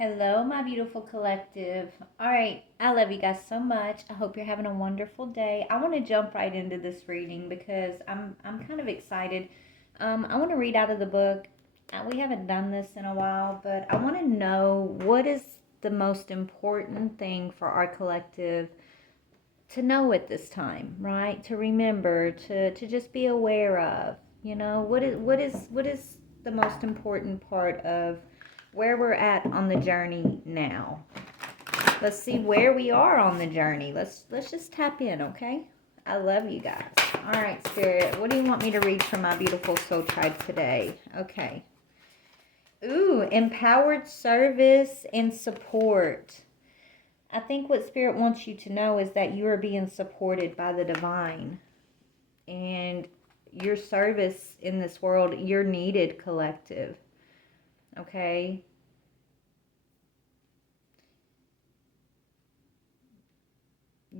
Hello, my beautiful collective. All right, I love you guys so much. I hope you're having a wonderful day. I want to jump right into this reading because I'm kind of excited. I want to read out of the book. We haven't done this in a while, but I want to know what is the most important thing for our collective to know at this time, right? To remember, to just be aware of. What is the most important part of where we're at on the journey now. Let's see where we are on the journey. Let's just tap in, okay? I love you guys. All right, Spirit, what do you want me to read for my beautiful soul tribe today? Okay. Ooh, empowered service and support. I think what Spirit wants you to know is that you are being supported by the divine. And your service in this world, you're needed, collective. Okay?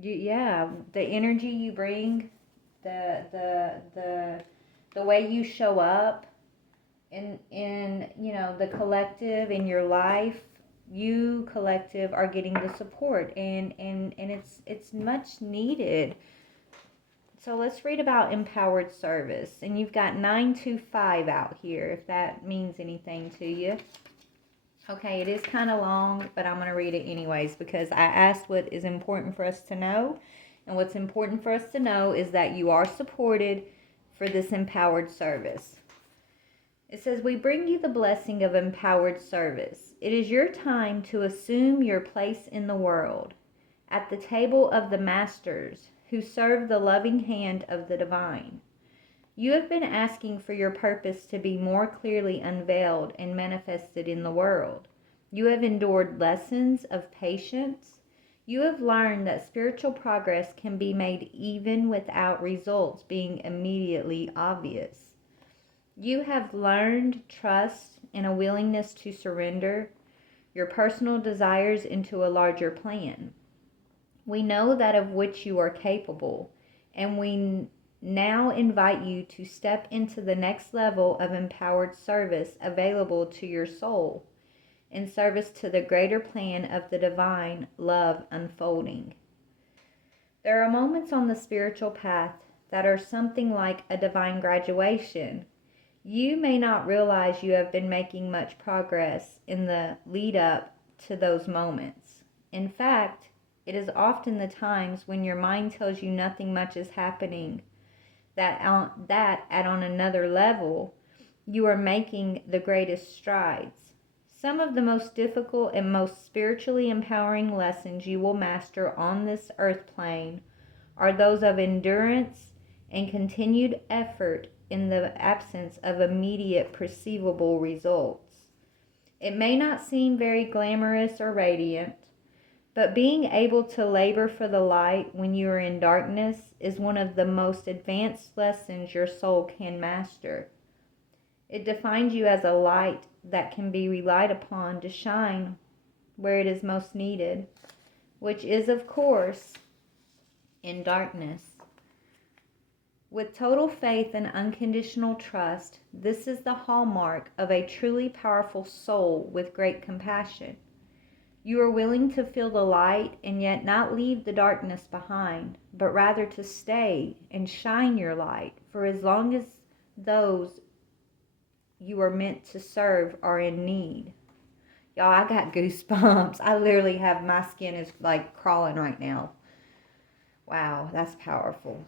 Yeah, the energy you bring, the way you show up in the collective in your life, you collective are getting the support and it's much needed. So let's read about empowered service, and you've got 925 out here if that means anything to you. Okay, it is kind of long, but I'm going to read it anyways because I asked what is important for us to know. And what's important for us to know is that you are supported for this empowered service. It says, "We bring you the blessing of empowered service. It is your time to assume your place in the world, at the table of the masters who serve the loving hand of the divine. You have been asking for your purpose to be more clearly unveiled and manifested in the world. You have endured lessons of patience. You have learned that spiritual progress can be made even without results being immediately obvious. You have learned trust and a willingness to surrender your personal desires into a larger plan. We know that of which you are capable, and we now invite you to step into the next level of empowered service available to your soul, in service to the greater plan of the divine love unfolding. There are moments on the spiritual path that are something like a divine graduation. You may not realize you have been making much progress in the lead up to those moments. In fact, it is often the times when your mind tells you nothing much is happening that on another level you are making the greatest strides. Some of the most difficult and most spiritually empowering lessons you will master on this earth plane are those of endurance and continued effort in the absence of immediate perceivable results. It may not seem very glamorous or radiant, but being able to labor for the light when you are in darkness is one of the most advanced lessons your soul can master. It defines you as a light that can be relied upon to shine where it is most needed, which is, of course, in darkness. With total faith and unconditional trust, this is the hallmark of a truly powerful soul with great compassion. You are willing to feel the light and yet not leave the darkness behind, but rather to stay and shine your light for as long as those you are meant to serve are in need. Y'all, I got goosebumps. I literally have, my skin is like crawling right now. Wow, that's powerful.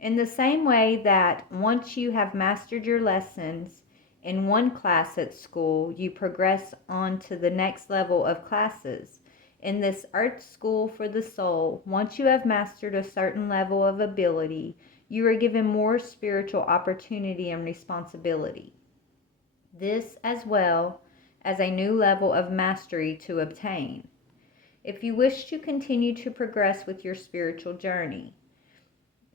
In the same way that once you have mastered your lessons in one class at school, you progress on to the next level of classes. In this earth school for the soul, once you have mastered a certain level of ability, you are given more spiritual opportunity and responsibility. This as well as a new level of mastery to obtain, if you wish to continue to progress with your spiritual journey.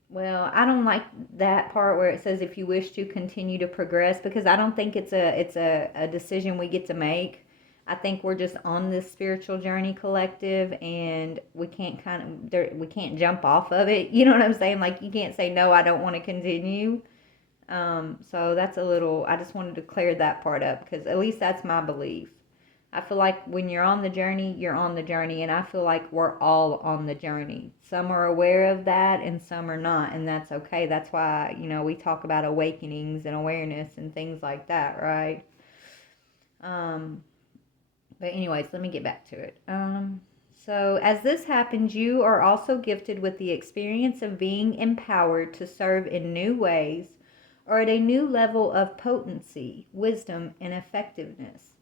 Well, I don't like that part where it says if you wish to continue to progress, because I don't think it's a decision we get to make. I think we're just on this spiritual journey, collective, and we can't we can't jump off of it. You know what I'm saying? Like, you can't say no, I don't want to continue. So that's a little, I just wanted to clear that part up because at least that's my belief. I feel like when you're on the journey, you're on the journey. And I feel like we're all on the journey. Some are aware of that and some are not. And that's okay. That's why, we talk about awakenings and awareness and things like that, right? But anyways, let me get back to it. So as this happens, you are also gifted with the experience of being empowered to serve in new ways or at a new level of potency, wisdom, and effectiveness.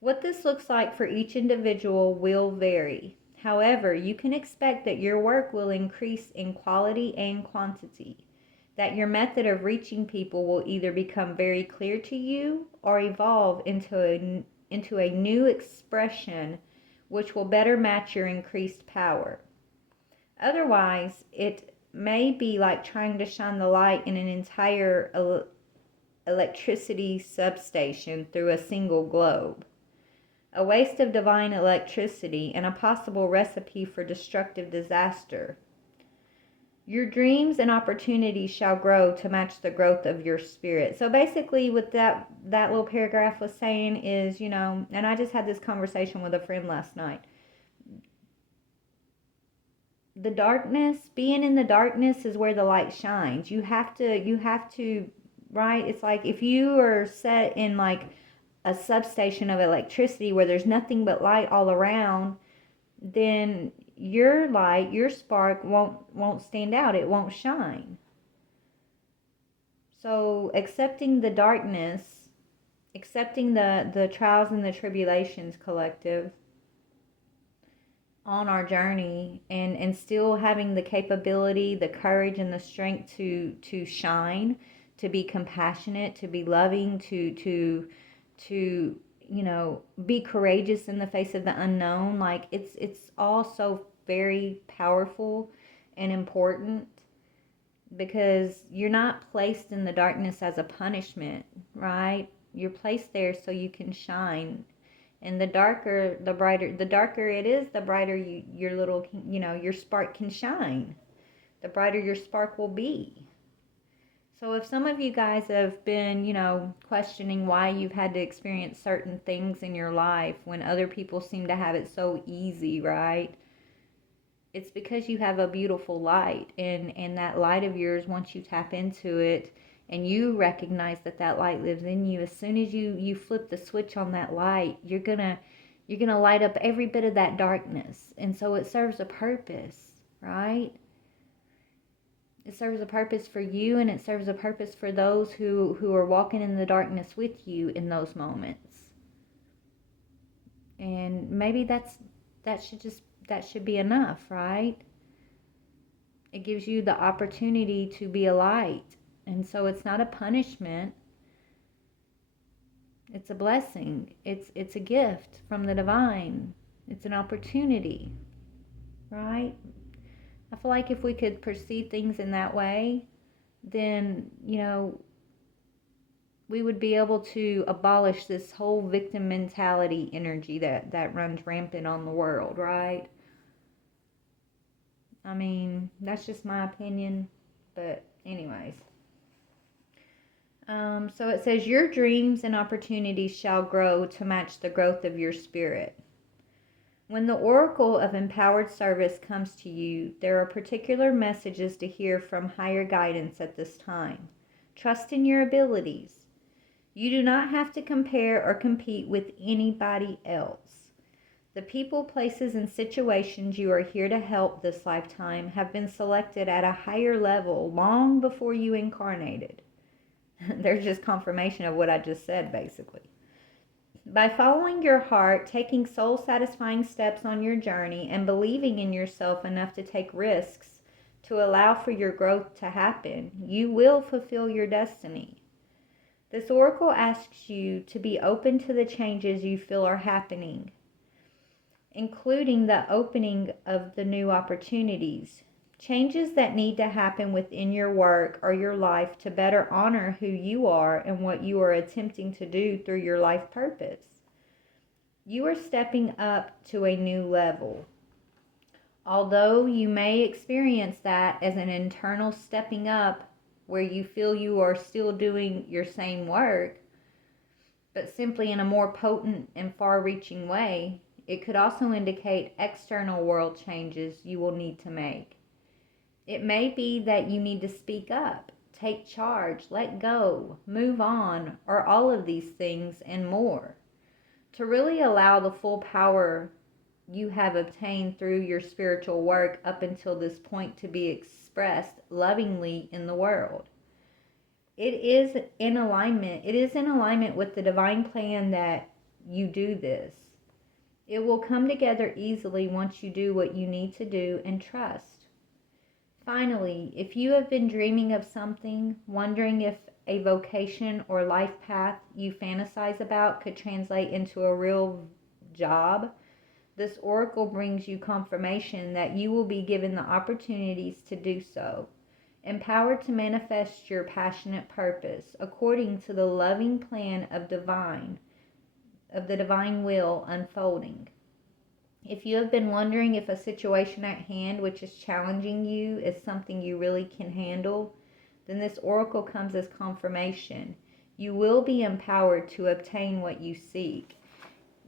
What this looks like for each individual will vary. However, you can expect that your work will increase in quality and quantity, that your method of reaching people will either become very clear to you or evolve into a new expression which will better match your increased power. Otherwise, it may be like trying to shine the light in an entire electricity substation through a single globe. A waste of divine electricity and a possible recipe for destructive disaster. Your dreams and opportunities shall grow to match the growth of your spirit. So basically what that little paragraph was saying is, and I just had this conversation with a friend last night. The darkness, being in the darkness is where the light shines. You have to, right? It's like if you are set in like a substation of electricity where there's nothing but light all around, then your light, your spark won't stand out. It won't shine. So accepting the darkness, accepting the trials and the tribulations, collective, on our journey, and still having the capability, the courage, and the strength to shine, to be compassionate, to be loving, to be courageous in the face of the unknown. Like it's all so very powerful and important, because you're not placed in the darkness as a punishment, right? You're placed there so you can shine. And the darker, the brighter, the darker it is, the brighter your spark can shine. The brighter your spark will be. So if some of you guys have been, questioning why you've had to experience certain things in your life when other people seem to have it so easy, right? It's because you have a beautiful light, and that light of yours, once you tap into it and you recognize that light lives in you, as soon as you flip the switch on that light, you're gonna light up every bit of that darkness. And so it serves a purpose, right? It serves a purpose for you, and it serves a purpose for those who are walking in the darkness with you in those moments. And maybe that should be enough, right? It gives you the opportunity to be a light. And so it's not a punishment. It's a blessing. It's a gift from the divine. It's an opportunity, right? I feel like if we could perceive things in that way, then, we would be able to abolish this whole victim mentality energy that runs rampant on the world, right? I mean, that's just my opinion, but anyways. So it says, your dreams and opportunities shall grow to match the growth of your spirit. When the oracle of empowered service comes to you, there are particular messages to hear from higher guidance at this time. Trust in your abilities. You do not have to compare or compete with anybody else. The people, places, and situations you are here to help this lifetime have been selected at a higher level long before you incarnated. There's just confirmation of what I just said, basically. By following your heart, taking soul-satisfying steps on your journey, and believing in yourself enough to take risks to allow for your growth to happen, you will fulfill your destiny. This oracle asks you to be open to the changes you feel are happening, including the opening of the new opportunities. Changes that need to happen within your work or your life to better honor who you are and what you are attempting to do through your life purpose. You are stepping up to a new level. Although you may experience that as an internal stepping up where you feel you are still doing your same work, but simply in a more potent and far-reaching way. It could also indicate external world changes you will need to make. It may be that you need to speak up, take charge, let go, move on, or all of these things and more, to really allow the full power you have obtained through your spiritual work up until this point to be expressed lovingly in the world. It is in alignment with the divine plan that you do this. It will come together easily once you do what you need to do and trust. Finally, if you have been dreaming of something, wondering if a vocation or life path you fantasize about could translate into a real job, this oracle brings you confirmation that you will be given the opportunities to do so, empowered to manifest your passionate purpose according to the loving plan of the divine will unfolding. If you have been wondering if a situation at hand which is challenging you is something you really can handle, then this oracle comes as confirmation. You will be empowered to obtain what you seek.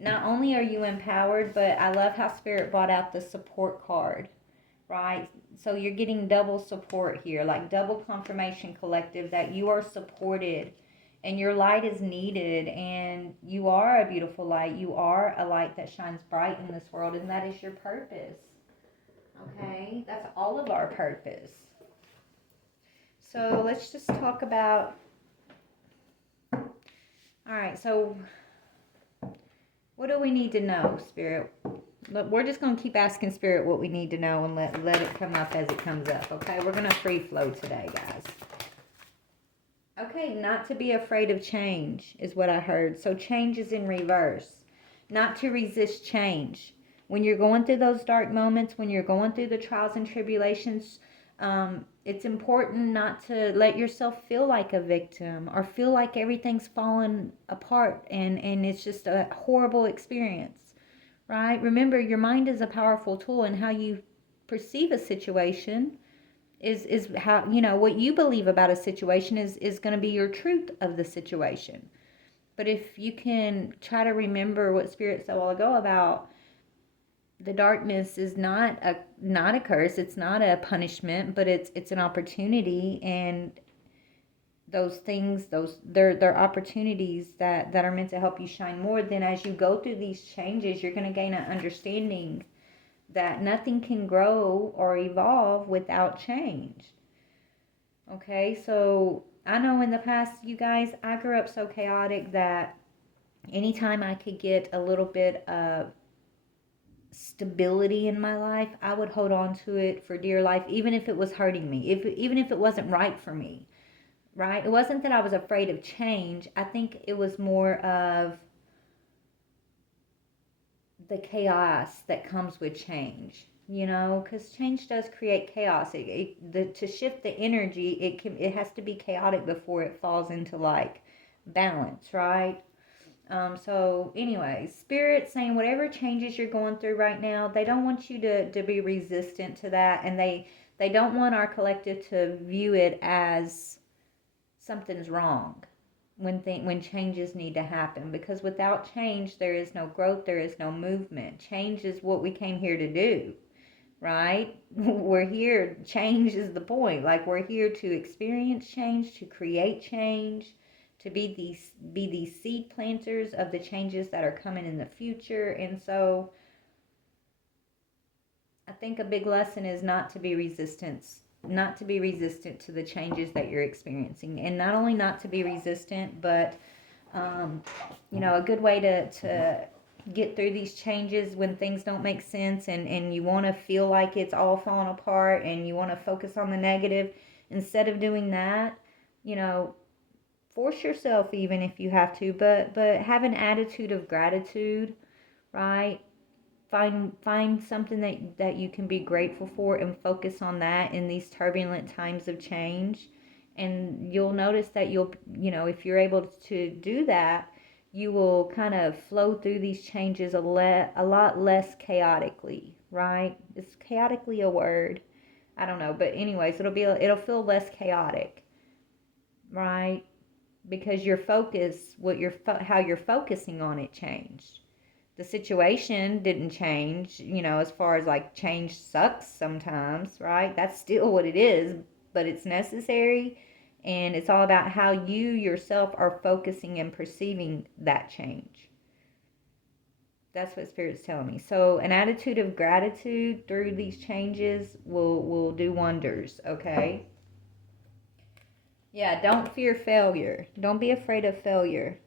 Not only are you empowered, but I love how Spirit brought out the support card, right? So you're getting double support here, like double confirmation, collective, that you are supported and your light is needed, and you are a beautiful light. You are a light that shines bright in this world, and that is your purpose. Okay? That's all of our purpose. So let's just talk about, all right, so what do we need to know, Spirit? Look, we're just going to keep asking Spirit what we need to know and let it come up as it comes up, okay? We're going to free flow today, guys. Okay, not to be afraid of change is what I heard. So change is in reverse. Not to resist change. When you're going through those dark moments, when you're going through the trials and tribulations, it's important not to let yourself feel like a victim or feel like everything's fallen apart and it's just a horrible experience, right? Remember, your mind is a powerful tool, and how you perceive a situation is how, what you believe about a situation is going to be your truth of the situation. But if you can try to remember what Spirit said a while ago about the darkness is not a curse, it's not a punishment, but it's an opportunity, and those things, they're opportunities that are meant to help you shine more. Then as you go through these changes, you're going to gain an understanding that nothing can grow or evolve without change. Okay, so I know in the past, you guys, I grew up so chaotic that anytime I could get a little bit of stability in my life, I would hold on to it for dear life, even if it was hurting me, even if it wasn't right for me, right? It wasn't that I was afraid of change. I think it was more of the chaos that comes with change, because change does create chaos. To shift the energy, it has to be chaotic before it falls into like balance, right? So anyway, Spirit saying whatever changes you're going through right now, they don't want you to be resistant to that, and they don't want our collective to view it as something's wrong when changes need to happen, because without change there is no growth, there is no movement. Change is what we came here to do, right? We're here, change is the point. Like, we're here to experience change, to create change, to be these seed planters of the changes that are coming in the future. And so I think a big lesson is not to be resistant to the changes that you're experiencing. And not only not to be resistant, but a good way to get through these changes when things don't make sense, and you want to feel like it's all falling apart and you want to focus on the negative, instead of doing that, force yourself, even if you have to, but have an attitude of gratitude, right? Find something that you can be grateful for and focus on that in these turbulent times of change. And you'll notice that if you're able to do that, you will kind of flow through these changes a lot less chaotically, right? Is chaotically a word? I don't know, but anyways, it'll feel less chaotic, right? because your focus, how you're focusing on it changed. The situation didn't change, as far as like change sucks sometimes, right? That's still what it is, but it's necessary. And it's all about how you yourself are focusing and perceiving that change. That's what Spirit's telling me. So an attitude of gratitude through these changes will do wonders, okay? Yeah, don't fear failure. Don't be afraid of failure.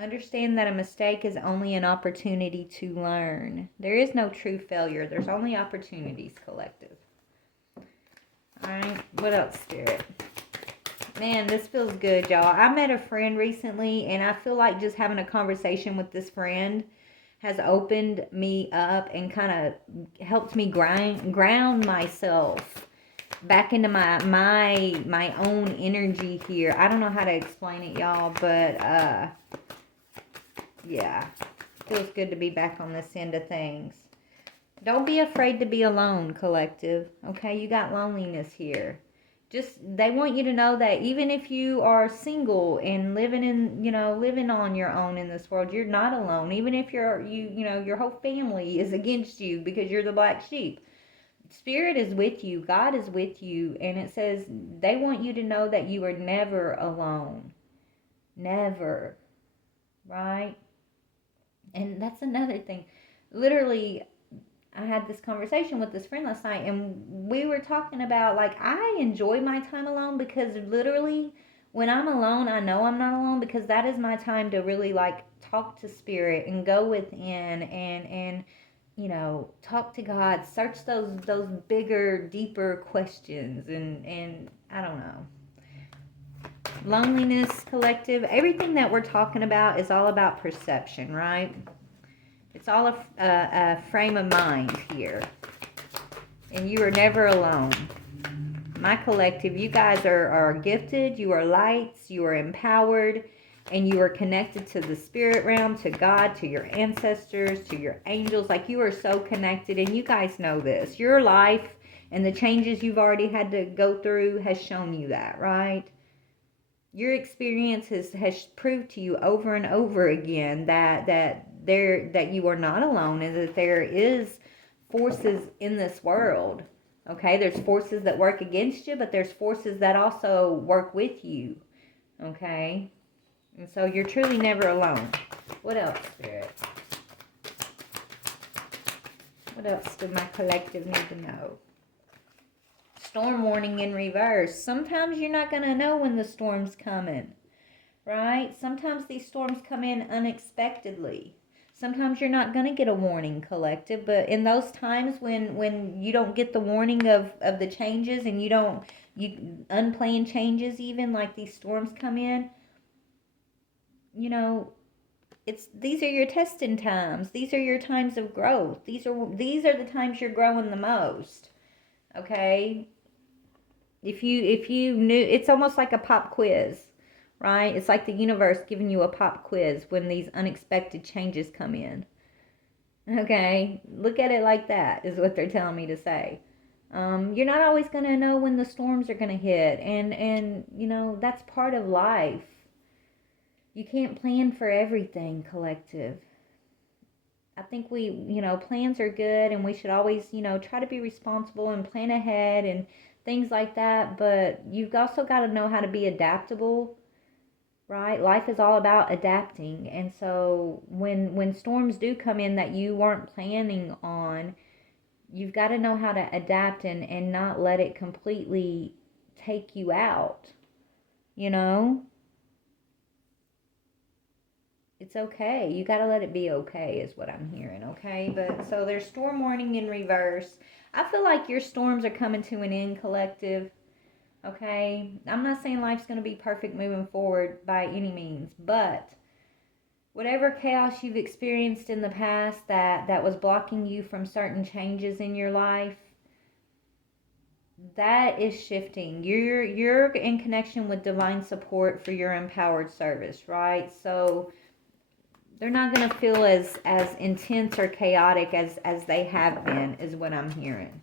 Understand that a mistake is only an opportunity to learn. There is no true failure. There's only opportunities, collective. Alright, what else, Spirit? Man, this feels good, y'all. I met a friend recently, and I feel like just having a conversation with this friend has opened me up and kind of helped me ground myself back into my own energy here. I don't know how to explain it, y'all, but yeah, feels good to be back on this end of things. Don't be afraid to be alone, collective. Okay, you got loneliness here. Just, they want you to know that even if you are single and living on your own in this world, you're not alone. Even if your whole family is against you because you're the black sheep. Spirit is with you. God is with you. And it says they want you to know that you are never alone. Never. Right? And that's another thing. Literally, I had this conversation with this friend last night, and we were talking about, like, I enjoy my time alone because literally when I'm alone, I know I'm not alone because that is my time to really, like, talk to Spirit and go within and talk to God, search those bigger, deeper questions, and I don't know. Loneliness, collective, everything that we're talking about is all about perception, right? It's all a frame of mind here. And you are never alone. My collective, you guys are gifted, you are lights, you are empowered, and you are connected to the spirit realm, to God, to your ancestors, to your angels. Like, you are so connected, and you guys know this. Your life and the changes you've already had to go through has shown you that, right? Your experience has proved to you over and over again that you are not alone, and that there is forces in this world. Okay, there's forces that work against you, but there's forces that also work with you. Okay, and so you're truly never alone. What else, Spirit? What else do my collective need to know? Storm warning in reverse. Sometimes you're not going to know when the storm's coming, right? Sometimes these storms come in unexpectedly. Sometimes you're not going to get a warning, collective, but in those times when you don't get the warning of the changes, and you unplanned changes, even like these storms come in, these are your testing times. These are your times of growth. These are the times you're growing the most. Okay? If you knew, it's almost like a pop quiz, right? It's like the universe giving you a pop quiz when these unexpected changes come in. Okay, look at it like that, is what they're telling me to say. You're not always going to know when the storms are going to hit, and that's part of life. You can't plan for everything, collective. I think plans are good, and we should always, try to be responsible and plan ahead and things like that, but you've also got to know how to be adaptable, right? Life is all about adapting, and so when storms do come in that you weren't planning on, you've got to know how to adapt and not let it completely take you out, It's okay. You got to let it be okay, is what I'm hearing, okay? But so there's storm warning in reverse. I feel like your storms are coming to an end, collective, okay? I'm not saying life's going to be perfect moving forward by any means, but whatever chaos you've experienced in the past that was blocking you from certain changes in your life, that is shifting. You're in connection with divine support for your empowered service, right? So they're not going to feel as intense or chaotic as they have been, is what I'm hearing.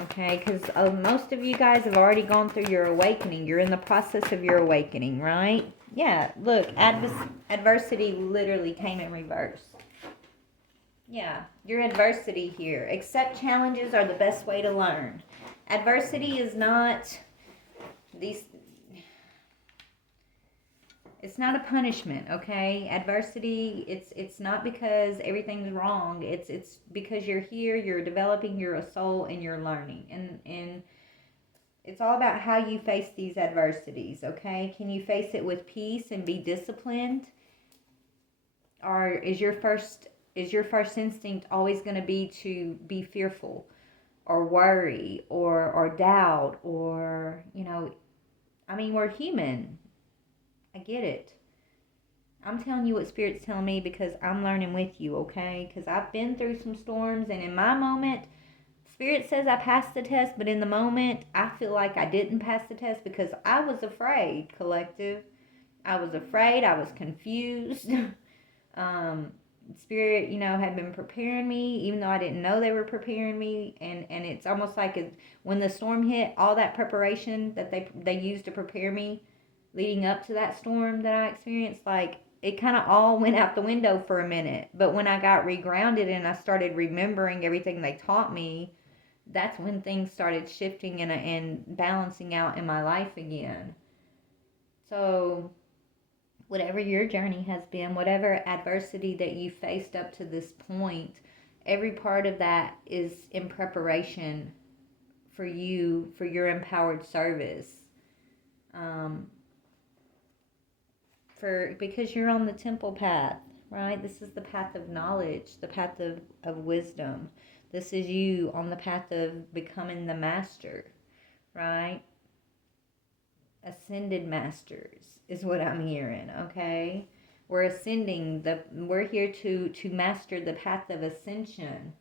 Okay, because most of you guys have already gone through your awakening. You're in the process of your awakening, right? Yeah, look, adversity literally came in reverse. Yeah, your adversity here. Accept challenges are the best way to learn. Adversity is not these it's not a punishment, okay? Adversity, it's not because everything's wrong. It's because you're here, you're developing, you're a soul, and you're learning. And it's all about how you face these adversities, okay? Can you face it with peace and be disciplined? Or is your first instinct always going to be to be fearful or worry or doubt or, I mean, we're human. I get it. I'm telling you what Spirit's telling me because I'm learning with you, okay? Because I've been through some storms, and in my moment, Spirit says I passed the test, but in the moment, I feel like I didn't pass the test because I was afraid, collective. I was afraid. I was confused. Spirit, had been preparing me, even though I didn't know they were preparing me. And it's almost like when the storm hit, all that preparation that they used to prepare me leading up to that storm that I experienced, like, it kind of all went out the window for a minute. But when I got regrounded and I started remembering everything they taught me, that's when things started shifting and balancing out in my life again. So, whatever your journey has been, whatever adversity that you faced up to this point, every part of that is in preparation for you, for your empowered service. Because you're on the temple path, right? This is the path of knowledge, the path of wisdom. This is you on the path of becoming the master, right? Ascended masters is what I'm hearing, okay? We're ascending, we're here to master the path of ascension.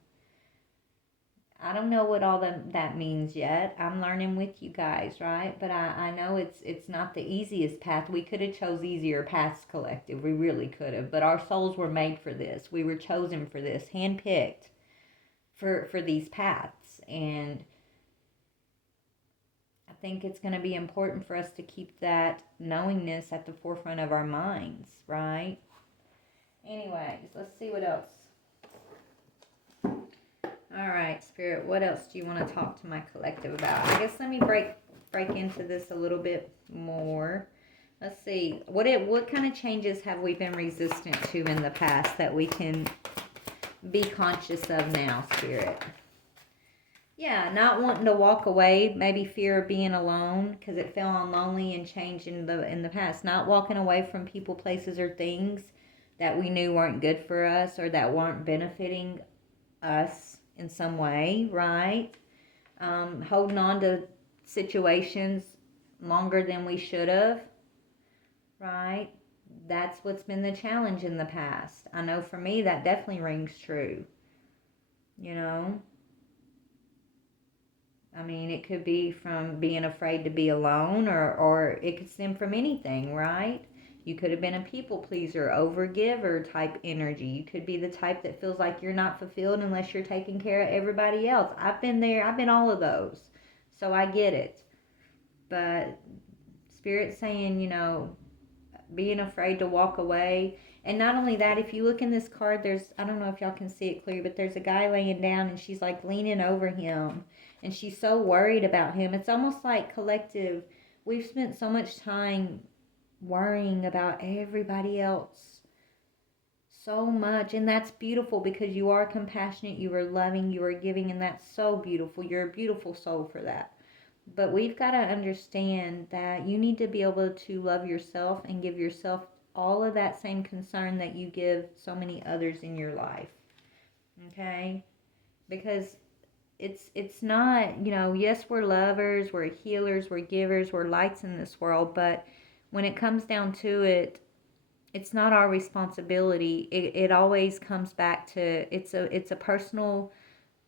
I don't know what all that means yet. I'm learning with you guys, right? But I know it's not the easiest path. We could have chose easier paths, collective. We really could have. But our souls were made for this. We were chosen for this, handpicked for these paths. And I think it's going to be important for us to keep that knowingness at the forefront of our minds, right? Anyways, let's see what else. All right, Spirit, what else do you want to talk to my collective about? I guess let me break into this a little bit more. Let's see. What kind of changes have we been resistant to in the past that we can be conscious of now, Spirit? Yeah, not wanting to walk away, maybe fear of being alone because it felt on lonely and changed in the past. Not walking away from people, places, or things that we knew weren't good for us or that weren't benefiting us in some way, right? Holding on to situations longer than we should have, right? That's what's been the challenge in the past. I know for me that definitely rings true. I mean, it could be from being afraid to be alone, or it could stem from anything, right? You could have been a people pleaser, overgiver type energy. You could be the type that feels like you're not fulfilled unless you're taking care of everybody else. I've been there. I've been all of those. So I get it. But Spirit's saying, being afraid to walk away. And not only that, if you look in this card, I don't know if y'all can see it clear, but there's a guy laying down and she's like leaning over him. And she's so worried about him. It's almost like, collective, we've spent so much time worrying about everybody else so much, and that's beautiful because you are compassionate, you are loving, you are giving, and that's so beautiful. You're a beautiful soul for that. But we've got to understand that you need to be able to love yourself and give yourself all of that same concern that you give so many others in your life, okay? Because it's not, yes, we're lovers, we're healers, we're givers, we're lights in this world, but when it comes down to it, it's not our responsibility. It always comes back to, it's a personal,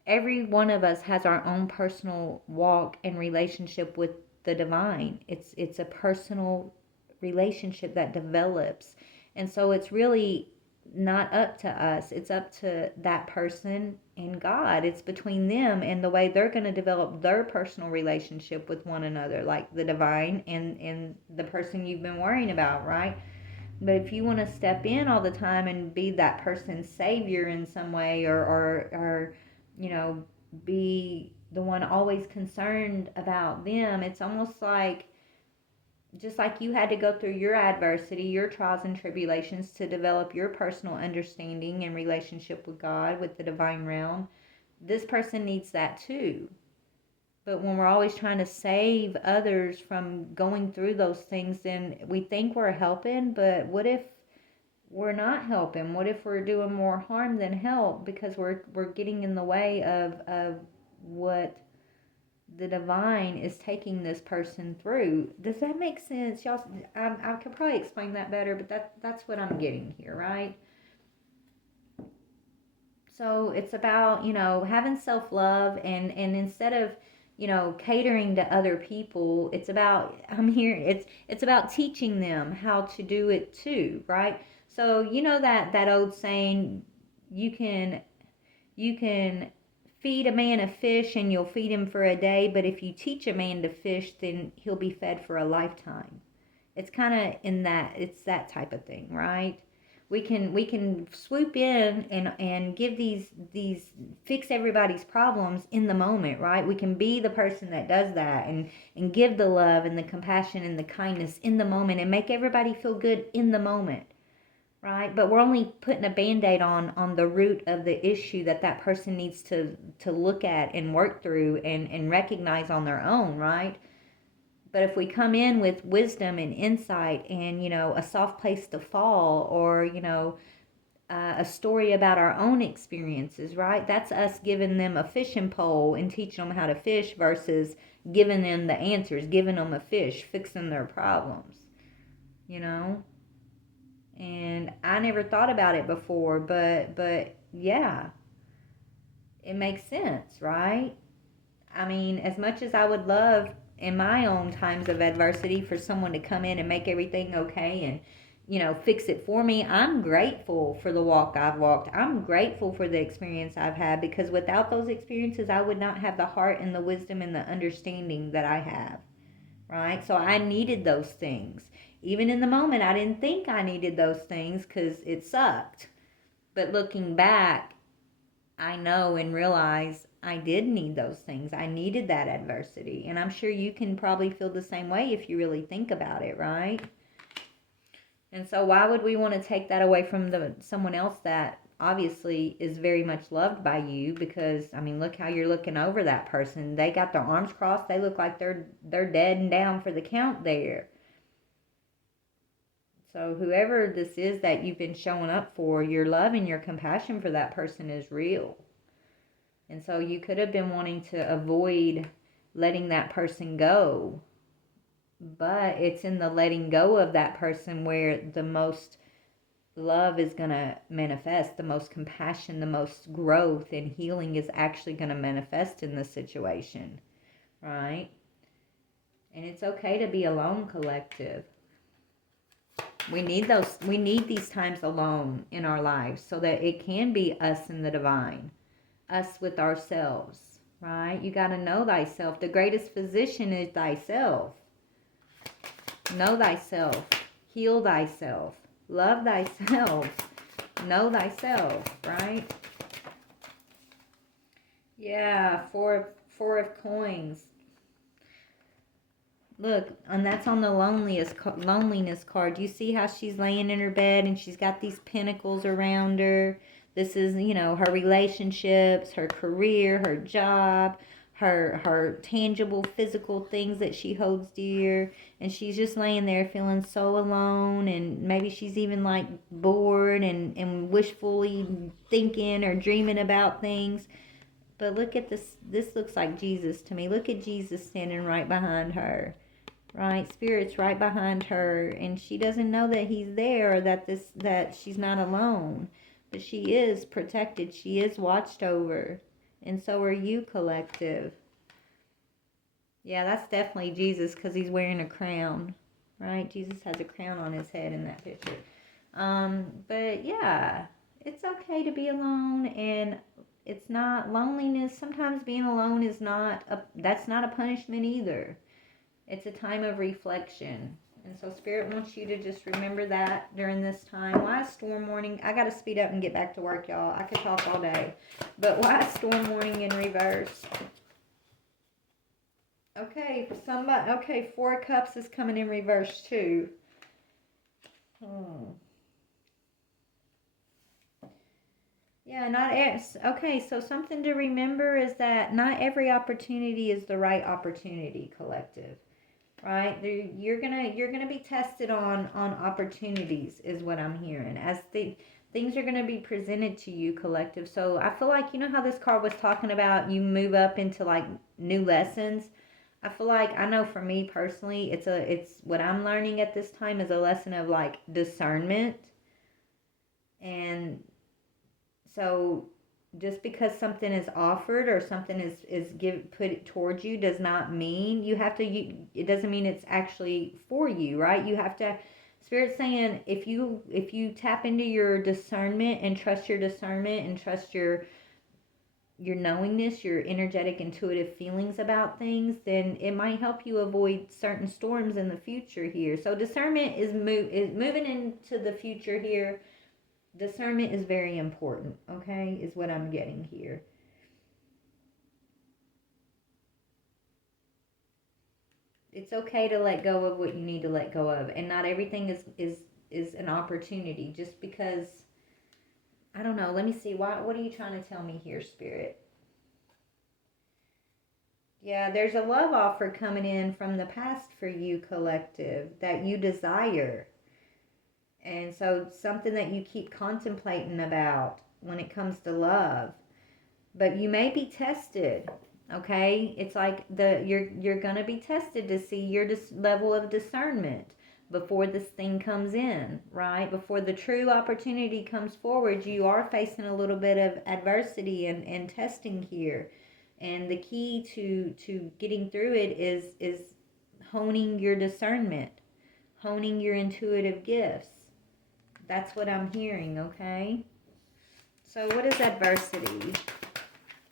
every one of us has our own personal walk and relationship with the divine. It's a personal relationship that develops. And so it's really not up to us. It's up to that person and God. It's between them and the way they're going to develop their personal relationship with one another, like the divine and the person you've been worrying about, right? But if you want to step in all the time and be that person's savior in some way, or you know, be the one always concerned about them, it's almost like, just like you had to go through your adversity, your trials and tribulations to develop your personal understanding and relationship with God, with the divine realm, this person needs that too. But when we're always trying to save others from going through those things, then we think we're helping, but what if we're not helping? What if we're doing more harm than help because we're getting in the way of what the divine is taking this person through? Does that make sense, y'all? I could probably explain that better, but that's what I'm getting here, right? So it's about, having self-love, and instead of, catering to other people, it's about, it's about teaching them how to do it too, right? So that old saying, you can you can feed a man a fish and you'll feed him for a day, but if you teach a man to fish, then he'll be fed for a lifetime. It's kind of it's that type of thing, right? We can swoop in and give these fix everybody's problems in the moment, right? We can be the person that does that, and give the love and the compassion and the kindness in the moment and make everybody feel good in the moment, right? But we're only putting a band-aid on the root of the issue that person needs to look at and work through and recognize on their own, right? But if we come in with wisdom and insight and, a soft place to fall, or, a story about our own experiences, right? That's us giving them a fishing pole and teaching them how to fish versus giving them the answers, giving them a fish, fixing their problems, you know? And I never thought about it before, but yeah, it makes sense, right? I mean, as much as I would love in my own times of adversity for someone to come in and make everything okay and, fix it for me, I'm grateful for the walk I've walked. I'm grateful for the experience I've had, because without those experiences, I would not have the heart and the wisdom and the understanding that I have, right? So I needed those things. Even in the moment, I didn't think I needed those things because it sucked. But looking back, I know and realize I did need those things. I needed that adversity. And I'm sure you can probably feel the same way if you really think about it, right? And so why would we want to take that away from someone else that obviously is very much loved by you? Because, I mean, look how you're looking over that person. They got their arms crossed. They look like they're dead and down for the count there. So whoever this is that you've been showing up for, your love and your compassion for that person is real. And so you could have been wanting to avoid letting that person go. But it's in the letting go of that person where the most love is going to manifest, the most compassion, the most growth and healing is actually going to manifest in the situation, right? And it's okay to be alone, collective. We need these times alone in our lives so that it can be us and the divine, us with ourselves, right? You got to know thyself. The greatest physician is thyself. Know thyself. Heal thyself. Love thyself. Know thyself, right? Yeah, four of coins. Look, and that's on the loneliness card. You see how she's laying in her bed and she's got these pinnacles around her. This is, her relationships, her career, her job, her tangible physical things that she holds dear, and she's just laying there feeling so alone, and maybe she's even like bored and wishfully thinking or dreaming about things. But look at this looks like Jesus to me. Look at Jesus standing right behind her, right? Spirit's right behind her, and she doesn't know that he's there, or that she's not alone, but she is protected. She is watched over, and so are you, collective. Yeah, that's definitely Jesus because he's wearing a crown, right? Jesus has a crown on his head in that picture. But yeah, it's okay to be alone, and it's not loneliness. Sometimes being alone is that's not a punishment either. It's a time of reflection. And so Spirit wants you to just remember that during this time. Why storm warning? I got to speed up and get back to work, y'all. I could talk all day. But why storm warning in reverse? Okay, for somebody. Okay, Four of Cups is coming in reverse too. Yeah, okay, so something to remember is that not every opportunity is the right opportunity, collective. Right? You're gonna be tested on opportunities is what I'm hearing. As things are gonna be presented to you, collective. So I feel like, you know how this card was talking about you move up into like new lessons. I feel like, I know for me personally, it's what I'm learning at this time is a lesson of like discernment. And so just because something is offered or something is put towards you does not mean you have to, it doesn't mean it's actually for you, right? You have to, Spirit's saying, if you tap into your discernment and trust your discernment and trust your knowingness, your energetic intuitive feelings about things, then it might help you avoid certain storms in the future here. So discernment is moving into the future here. Discernment is very important, okay, is what I'm getting here. It's okay to let go of what you need to let go of, and not everything is an opportunity. Just because, I don't know, let me see, what are you trying to tell me here, Spirit? Yeah, there's a love offer coming in from the past for you, collective, that you desire. And so something that you keep contemplating about when it comes to love. But you may be tested, okay? It's like you're going to be tested to see your level of discernment before this thing comes in, right? Before the true opportunity comes forward, you are facing a little bit of adversity and testing here. And the key to getting through it is honing your discernment, honing your intuitive gifts. That's what I'm hearing, okay? So what is adversity?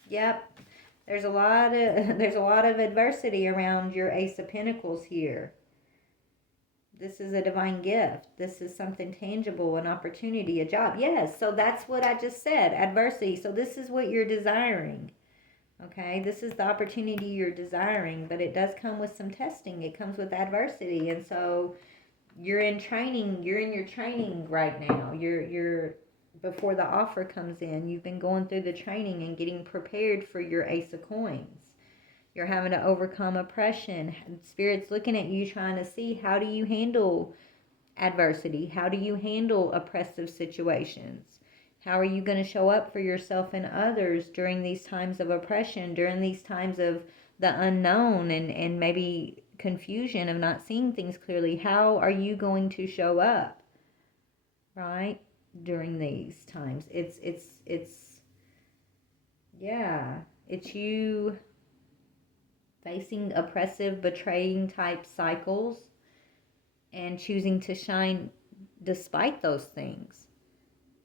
Yep. There's a lot of adversity around your Ace of Pentacles here. This is a divine gift. This is something tangible, an opportunity, a job. Yes, so that's what I just said, adversity. So this is what you're desiring. Okay, this is the opportunity you're desiring, but it does come with some testing. It comes with adversity. And so you're in training, you're in your training right now. You're before the offer comes in, you've been going through the training and getting prepared for your Ace of Coins. You're having to overcome oppression. Spirit's looking at you trying to see, how do you handle adversity? How do you handle oppressive situations? How are you going to show up for yourself and others during these times of oppression, during these times of the unknown and maybe confusion of not seeing things clearly? How are you going to show up, right, during these times? It's you facing oppressive, betraying type cycles and choosing to shine despite those things,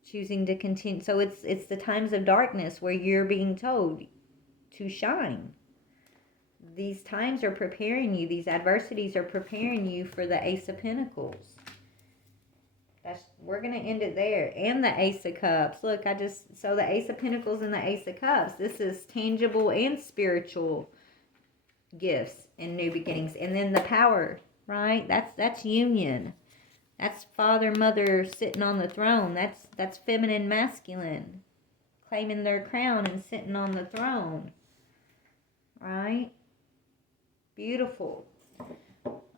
choosing to continue. So it's the times of darkness where you're being told to shine. These times are preparing you, these adversities are preparing you for the Ace of Pentacles. We're going to end it there. And the Ace of Cups. Look, so the Ace of Pentacles and the Ace of Cups. This is tangible and spiritual gifts and new beginnings. And then the Power, right? That's union. That's father, mother sitting on the throne. That's feminine, masculine, claiming their crown and sitting on the throne. Right? Beautiful.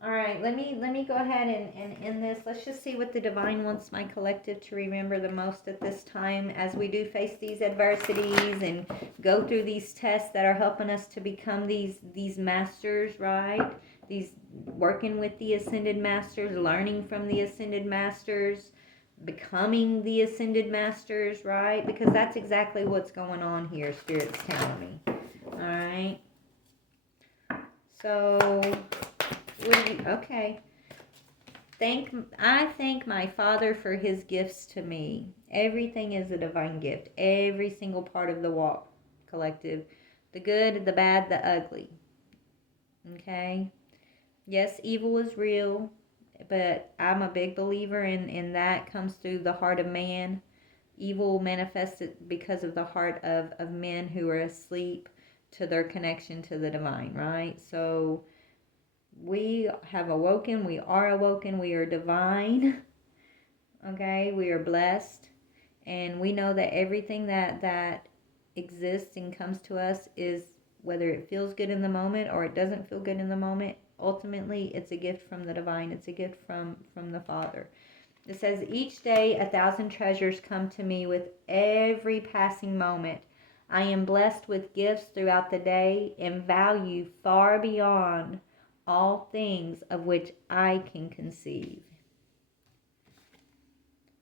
All right, let me go ahead and end this. Let's just see what the divine wants my collective to remember the most at this time as we do face these adversities and go through these tests that are helping us to become these masters, right? These working with the ascended masters, learning from the ascended masters, becoming the ascended masters, right? Because that's exactly what's going on here, Spirit's telling me. All right. So, okay. I thank my Father for his gifts to me. Everything is a divine gift. Every single part of the walk, collective. The good, the bad, the ugly. Okay? Yes, evil is real, but I'm a big believer in that comes through the heart of man. Evil manifested because of the heart of men who are asleep to their connection to the divine, right? So we have awoken, we are awoken, we are divine, okay? We are blessed, and we know that everything that exists and comes to us is, whether it feels good in the moment or it doesn't feel good in the moment, ultimately it's a gift from the divine. It's a gift from the Father. It says, each day 1,000 treasures come to me with every passing moment. I am blessed with gifts throughout the day and value far beyond all things of which I can conceive.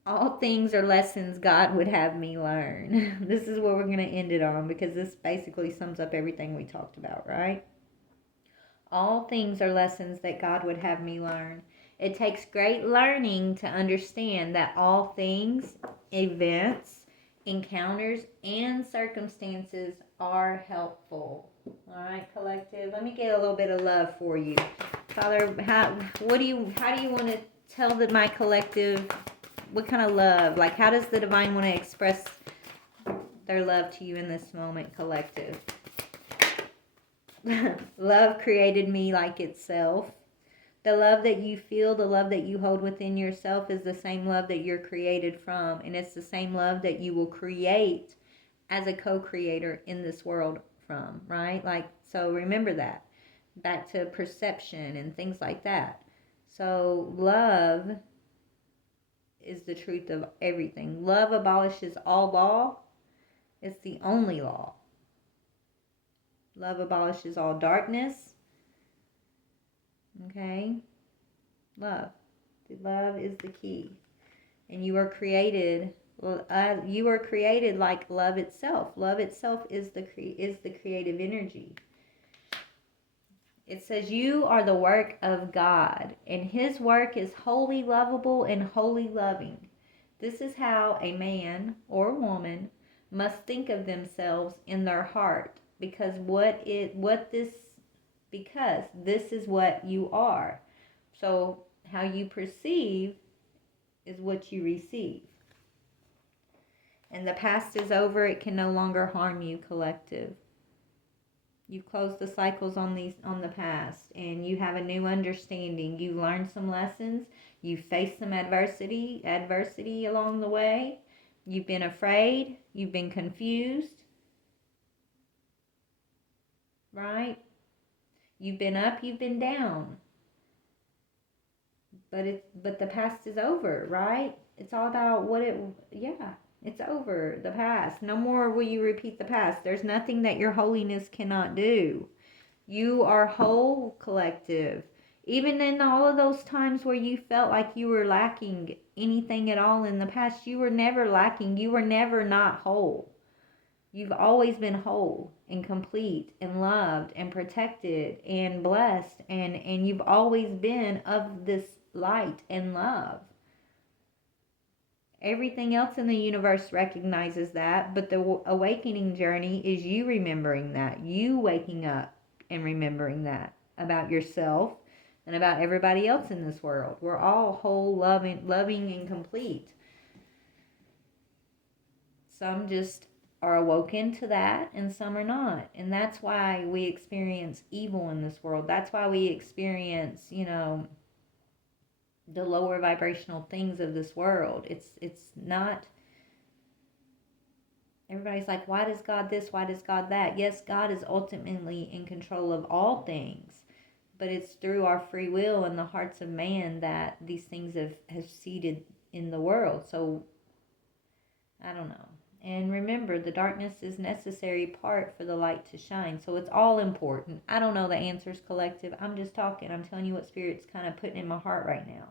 All things are lessons God would have me learn. This is what we're going to end it on, because this basically sums up everything we talked about, right? All things are lessons that God would have me learn. It takes great learning to understand that all things, events, encounters, and circumstances are helpful. All right, collective. Let me get a little bit of love for you, Father. How do you want to tell my collective? What kind of love? Like, how does the divine want to express their love to you in this moment, collective? Love created me like itself. The love that you feel, the love that you hold within yourself is the same love that you're created from. And it's the same love that you will create as a co-creator in this world from, right? Like, so remember that. Back to perception and things like that. So love is the truth of everything. Love abolishes all law. It's the only law. Love abolishes all darkness. Okay? Love. Love is the key. And you are created, like love itself. Love itself is the creative energy. It says you are the work of God, and his work is wholly lovable and wholly loving. This is how a man or woman must think of themselves in their heart, because this is what you are. So how you perceive is what you receive. And the past is over. It can no longer harm you, collective. You've closed the cycles on the past, and you have a new understanding. You've learned some lessons. You've faced some adversity along the way. You've been afraid. You've been confused. Right? You've been up, you've been down. But the past is over, right? It's all about it's over, the past. No more will you repeat the past. There's nothing that your holiness cannot do. You are whole, collective. Even in all of those times where you felt like you were lacking anything at all in the past, you were never lacking. You were never not whole. You've always been whole and complete and loved and protected and blessed, and you've always been of this light and love. Everything else in the universe recognizes that, but the awakening journey is you remembering that, you waking up and remembering that about yourself and about everybody else in this world. We're all whole, loving and complete. Some just are awoken to that, and some are not. And that's why we experience evil in this world. That's why we experience, the lower vibrational things of this world. It's not, everybody's like, why does God this? Why does God that? Yes, God is ultimately in control of all things, but it's through our free will and the hearts of man that these things have seeded in the world. So, I don't know. And remember, the darkness is necessary part for the light to shine. So it's all important. I don't know the answers, collective. I'm just talking. I'm telling you what Spirit's kind of putting in my heart right now.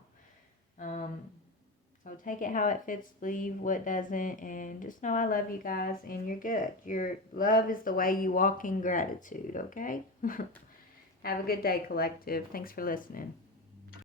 So take it how it fits, leave what doesn't, and just know I love you guys, and you're good. Your love is the way you walk in gratitude, okay? Have a good day, collective. Thanks for listening.